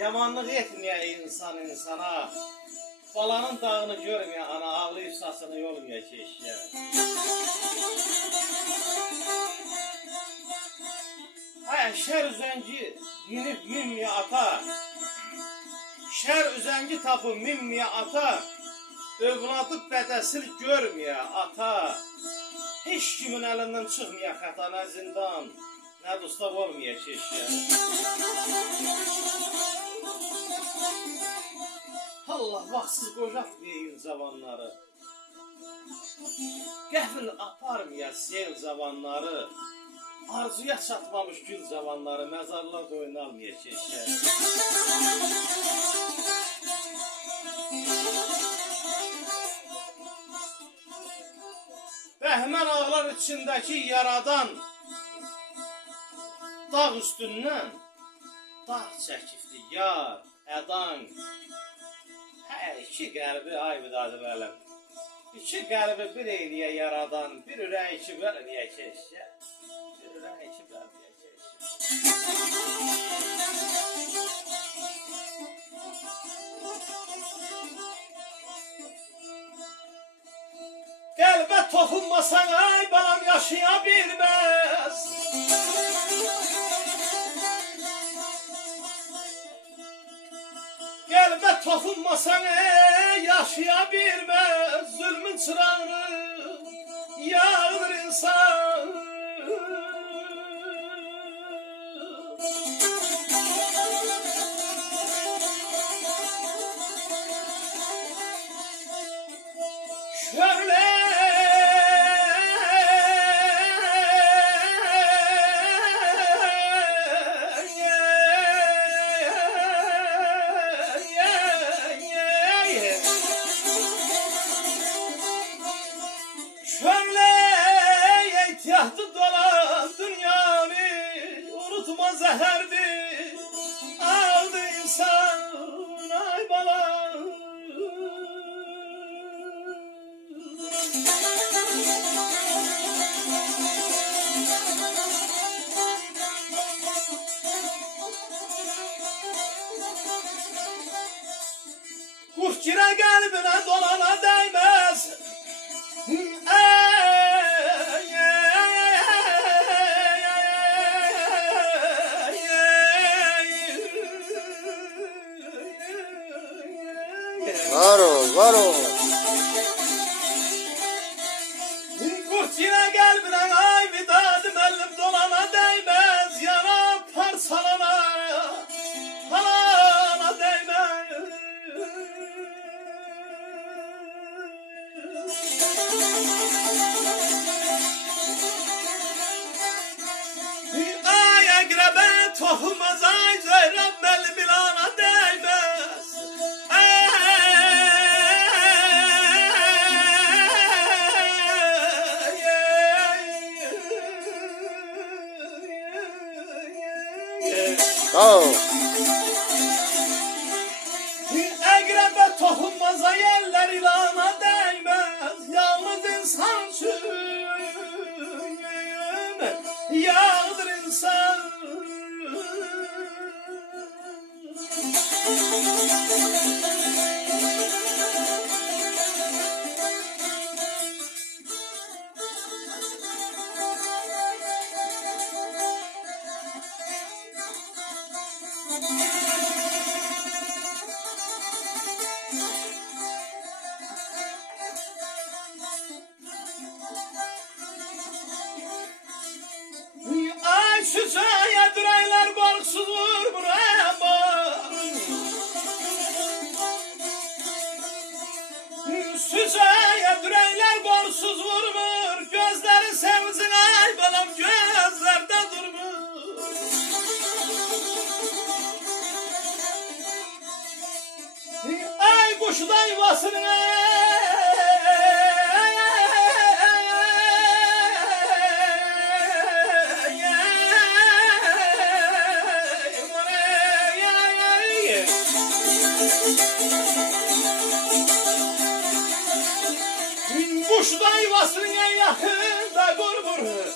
Yamanlıq etmeye insan insana. Balanın dağını görmeye ana, ağlayıp sasını yolmaya keşke. Şer üzengi minip minmeye ata. Şer üzengi tapıp minmeye ata. Övladı bədəsil görmeye ata. Hiç kimin elinden çıkmaya xəta, nə zindan, nə dustaq olmaya keşke. Allah vaxtsız qocaqmayın zamanları. Qəfil aparmaya sel zamanları. Arzuya çatmamış gül zamanları, məzarlar oynalmaya keşke. Bəhmən ağlar içindeki yaradan dağ üstündən dağ çəkifdi yar, ədan. İki qəlbi ay vidadı bələm. İki qəlbi bir eyliyə yaradan, bir ürək iki bəlbiyə keşke. Bir ürək iki bəlbiyə keşke. Qəlbə toxunmasan ay balam yaşaya bilməz. Qəlbə toxunmasan yaşaya bilməz. Zülmün çırağını yağdır insan. Şöyle ehtiyatı dolan dünyanı unutma zehirdir. Aldı insan ay balam. Kuş girə qəlbinə dolana dəymez. Var ol, var ol. Kurt yine qəlbinə ay vidadım əlim dolana dəymez. Yana parçalana, halana dəymez. Ay əqrəbə toxunmaz ay zöhrəm əlim ilana dəymez. Sağ ol. Əqrəbə toxunmaza yerlər ilana dəymez. Yalnız insan üçün yağdır insan. Ay süsaya direyler barksız vurmur ama. Süsaya direyler barksız vurmur. Gözleri sevsin ay balam gözlerde durmur. Ay kuşu da yuvasını kuş da yuvasına yakında kurmur.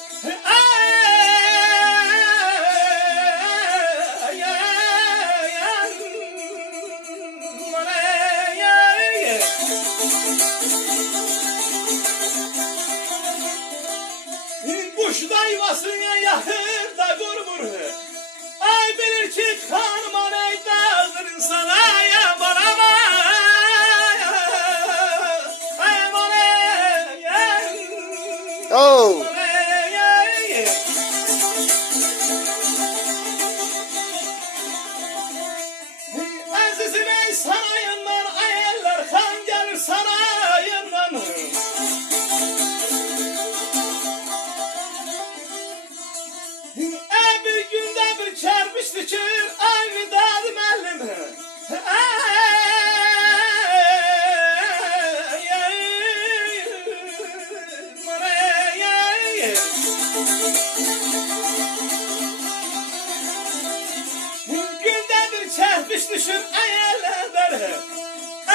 düşür əyərlərə.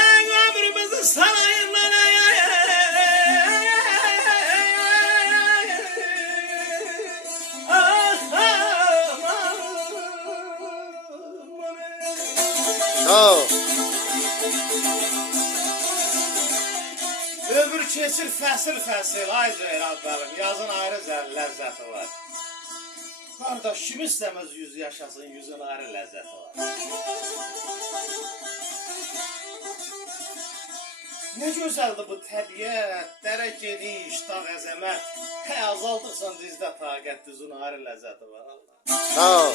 Ən ömrümüzün sarayından Sağ ol. ömür keçir fəsil fəsil, ay Ceyran bəlim, yazın ayrı ləzzəti var. Qardaş, kim istəməz 100 yaşasın, 100-ün ayrı ləzzəti var. Nə gözəldir bu təbiət, dərə geniş, dağ əzəmət. Hə, azaldıqsan dizdə taqət, düzün ayrı ləzzəti var, Allah. Sağ ol.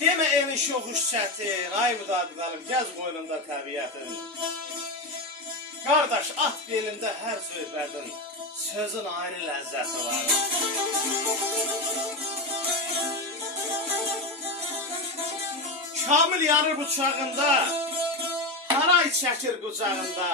Demə eniş yoxuş çətin, ay müdadı qalım, gəz qoynunda təbiətin. Qardaş, at belində hər söhbətin, sözün ayrı ləzzəti var. Kamil yanır bıçağında, haray çəkir qucağında.